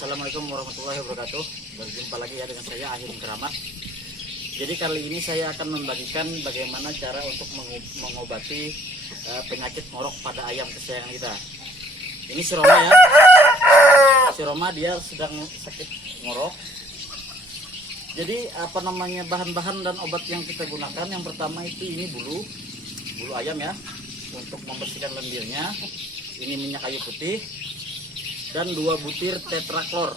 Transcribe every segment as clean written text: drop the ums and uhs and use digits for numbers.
Assalamualaikum warahmatullahi wabarakatuh. Berjumpa lagi ya dengan saya Ahim Keramat. Jadi kali ini saya akan membagikan bagaimana cara untuk mengobati penyakit ngorok pada ayam kesayangan kita. Ini si Roma ya. Si Roma dia sedang sakit ngorok. Jadi bahan-bahan dan obat yang kita gunakan, yang pertama itu ini bulu ayam ya, untuk membersihkan lendirnya. Ini minyak kayu putih dan 2 butir tetraklor.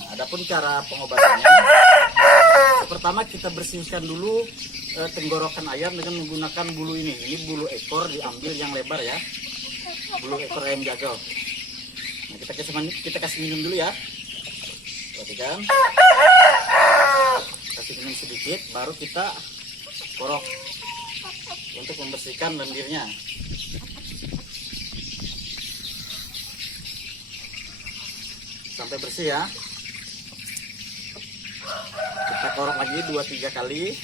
Nah, adapun cara pengobatannya, pertama kita bersihkan dulu tenggorokan ayam dengan menggunakan bulu ini. Ini bulu ekor diambil yang lebar ya, bulu ekor ayam jagal. Nah, kita kasih minum dulu ya. Perhatikan, kasih minum sedikit, baru kita korok untuk membersihkan lendirnya. Sampai bersih ya. Kita korok lagi 2-3 kali.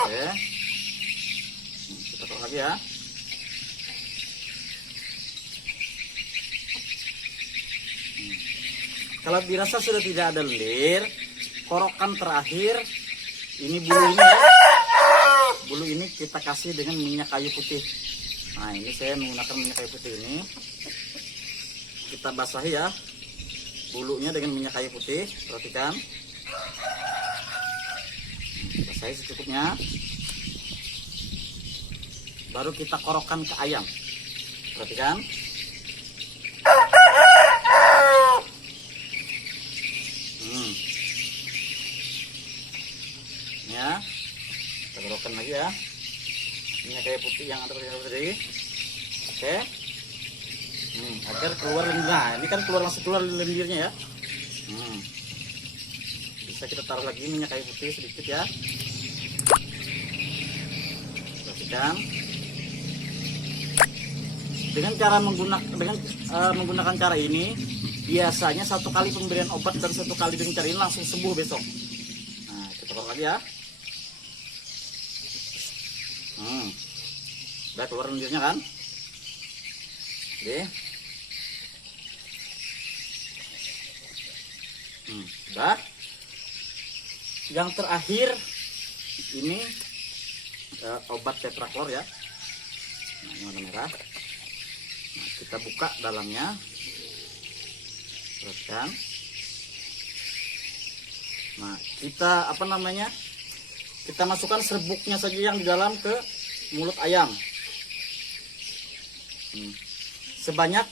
Oke. Kita korok lagi ya. Kalau dirasa sudah tidak ada lendir, korokan terakhir ini bulu ini ya. Bulu ini kita kasih dengan minyak kayu putih. Nah, ini saya menggunakan minyak kayu putih ini. Kita basahi ya bulunya dengan minyak kayu putih. Perhatikan, basahi secukupnya. Baru kita korokkan ke ayam. Perhatikan. Ya, kita korokkan lagi ya minyak kayu putih yang ada tadi. Oke. Agar keluar lendir. Nah, ini kan langsung keluar lendirnya ya. Bisa kita taruh lagi minyak kayu putih sedikit ya. Perhatikan. Dengan menggunakan cara ini, biasanya 1 kali pemberian obat dan 1 kali dengan cara ini langsung sembuh besok. Nah, kita taruh lagi ya. Udah keluar lendirnya kan. Oke. Udah. Yang terakhir ini obat tetraklor ya. Nah, ini warna merah. Nah, kita buka dalamnya. Perhatikan. Nah, kita kita masukkan serbuknya saja yang di dalam ke mulut ayam. Sebanyak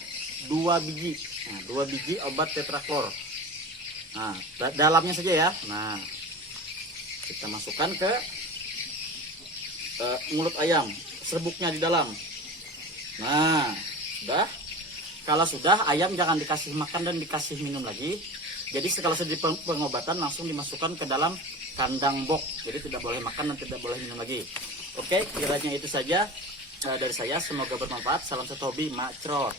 2 biji. Nah, 2 biji obat tetraklor. Nah, dalamnya saja ya. Nah, kita masukkan ke mulut ayam, serbuknya di dalam. Nah, sudah. Kalau sudah, ayam jangan dikasih makan dan dikasih minum lagi. Jadi kalau sedih pengobatan langsung dimasukkan ke dalam kandang box. Jadi tidak boleh makan dan tidak boleh minum lagi. Oke, kiranya itu saja dari saya. Semoga bermanfaat. Salam satu hobi, Mak Crot.